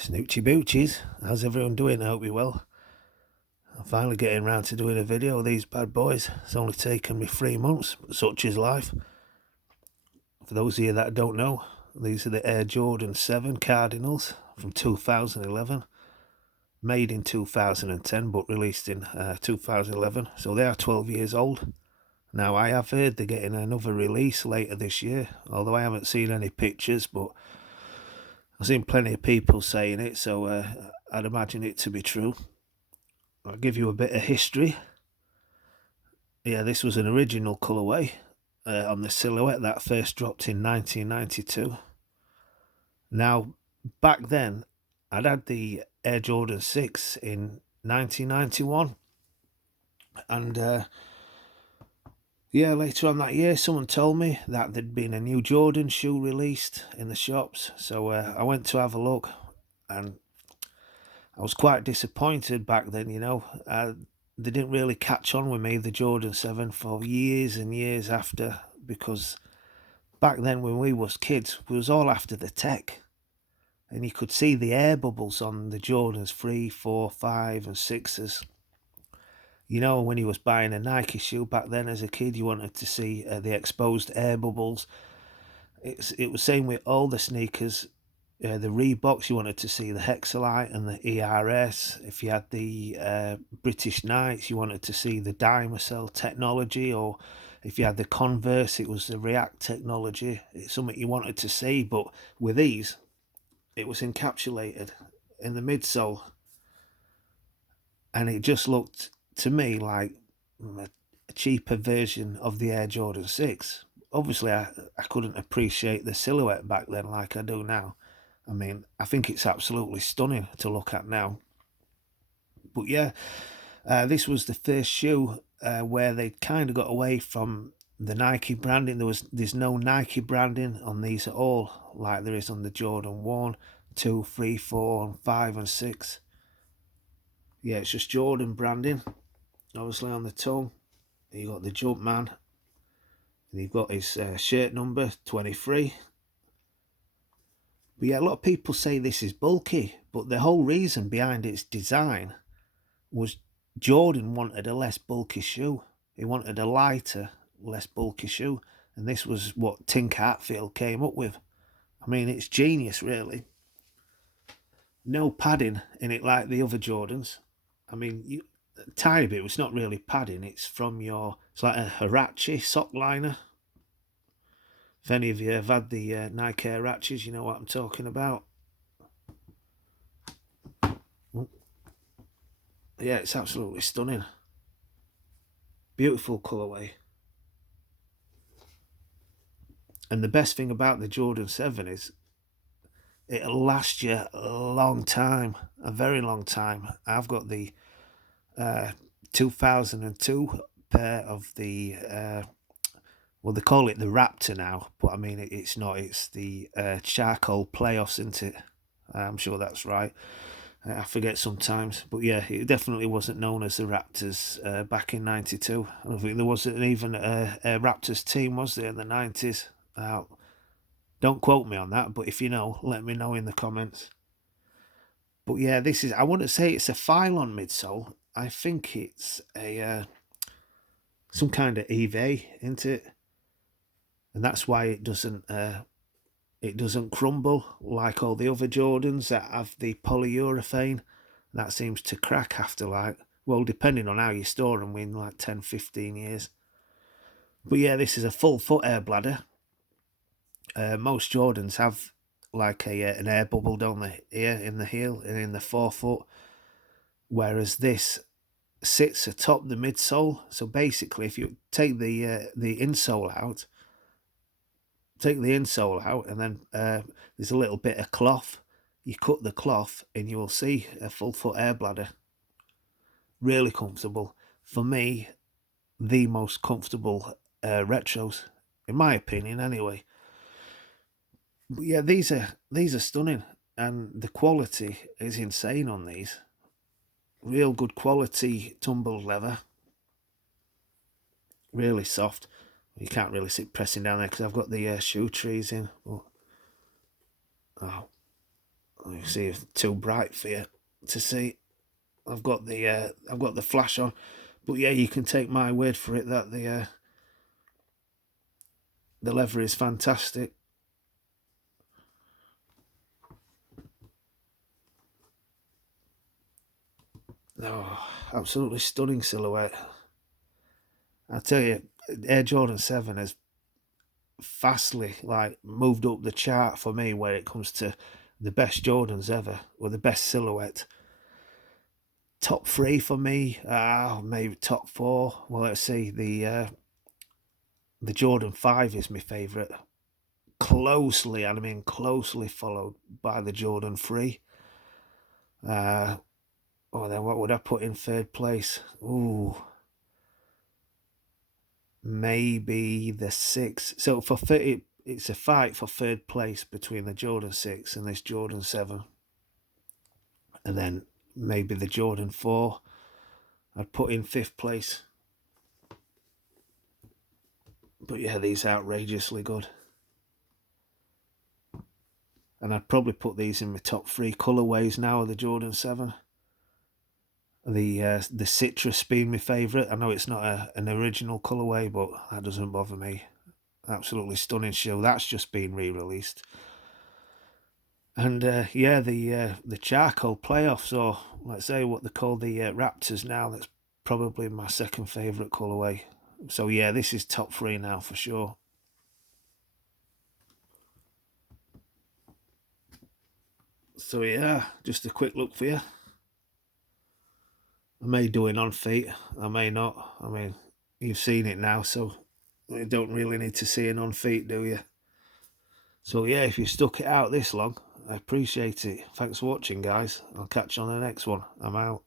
Snoochie boochies, how's everyone doing? I hope you're well. I'm finally getting round to doing a video of these bad boys. It's only taken me 3 months, but such is life. For those of you that don't know, these are the Air Jordan 7 Cardinals from 2011. Made in 2010 but released in 2011, so they are 12 years old. Now I have heard they're getting another release later this year, although I haven't seen any pictures, but I've seen plenty of people saying it, so I'd imagine it to be true. I'll give you a bit of history. Yeah, this was an original colourway on the silhouette that first dropped in 1992. Now, back then, I'd had the Air Jordan 6 in 1991, and yeah, later on that year, someone told me that there'd been a new Jordan shoe released in the shops, so I went to have a look, and I was quite disappointed back then, they didn't really catch on with me, the Jordan 7, for years and years after, because back then when we was kids, we was all after the tech. And you could see the air bubbles on the Jordans 3, 4, 5 and 6s. You know, when you was buying a Nike shoe back then as a kid, you wanted to see the exposed air bubbles. It was same with all the sneakers. The Reeboks, you wanted to see the Hexalite and the ERS. If you had the British Knights, you wanted to see the Dimacell technology, or if you had the Converse, it was the React technology. It's something you wanted to see, but with these, it was encapsulated in the midsole, and it just looked to me like a cheaper version of the Air Jordan 6. Obviously, I couldn't appreciate the silhouette back then like I do now. I mean, I think it's absolutely stunning to look at now. But yeah, this was the first shoe where they kind of got away from the Nike branding. There's no Nike branding on these at all, like there is on the Jordan 1, 2, 3, 4, and 5 and 6. Yeah, it's just Jordan branding. Obviously on the tongue, you got the Jumpman, and you've got his shirt number 23. But yeah, a lot of people say this is bulky, but the whole reason behind its design was Jordan wanted a less bulky shoe. He wanted a lighter, less bulky shoe, and this was what Tink Hatfield came up with. I mean, it's genius, really. No padding in it like the other Jordans. I mean, a tiny bit. It's not really padding. It's like a Hirachi sock liner. If any of you have had the Nike Hirachis, you know what I'm talking about. Yeah, it's absolutely stunning. Beautiful colourway. And the best thing about the Jordan 7 is it'll last you a long time, a very long time. I've got the 2002 pair of the, well, they call it the Raptor now, but I mean, it's not. It's the charcoal playoffs, isn't it? I'm sure that's right. I forget sometimes, but yeah, it definitely wasn't known as the Raptors back in '92. I don't think there wasn't even a Raptors team, was there, in the '90s? Don't quote me on that, but if you know, let me know in the comments. But yeah, I wouldn't say it's a Phylon midsole. I think it's a some kind of EVA, isn't it? And that's why it doesn't crumble like all the other Jordans that have the polyurethane. That seems to crack after, like, well, depending on how you store them, in like 10, 15 years. But yeah, this is a full foot air bladder. Most Jordans have like an air bubble, don't they, here in the heel and in the forefoot, whereas this sits atop the midsole. So basically, if you take the insole out, and then there's a little bit of cloth. You cut the cloth and you will see a full foot air bladder. Really comfortable. For me, the most comfortable retros, in my opinion, anyway. But yeah, these are stunning, and the quality is insane on these. Real good quality tumbled leather. Really soft. You can't really sit pressing down there because I've got the shoe trees in. But, oh, You see, it's too bright for you to see. I've got the flash on, but yeah, you can take my word for it that the leather is fantastic. Oh, absolutely stunning silhouette. I tell you, Air Jordan 7 has fastly moved up the chart for me when it comes to the best Jordans ever, or the best silhouette. Top 3 for me, maybe top 4. Well, let's see, the Jordan 5 is my favourite. Closely, and I mean closely followed by the Jordan 3. Then what would I put in third place? Ooh, maybe the 6. So it's a fight for third place between the Jordan 6 and this Jordan 7. And then maybe the Jordan 4 I'd put in 5th place. But yeah, these are outrageously good. And I'd probably put these in my top 3 colourways now of the Jordan 7. The citrus being my favourite. I know it's not an original colourway, but that doesn't bother me. Absolutely stunning shoe. That's just been re-released. And yeah, the charcoal playoffs, or let's say what they call the Raptors now, that's probably my second favourite colourway. So yeah, this is top 3 now for sure. So yeah, just a quick look for you. I may do it on feet, I may not. I mean, you've seen it now, so you don't really need to see it on feet, do you? So yeah, if you stuck it out this long, I appreciate it. Thanks for watching, guys. I'll catch you on the next one. I'm out.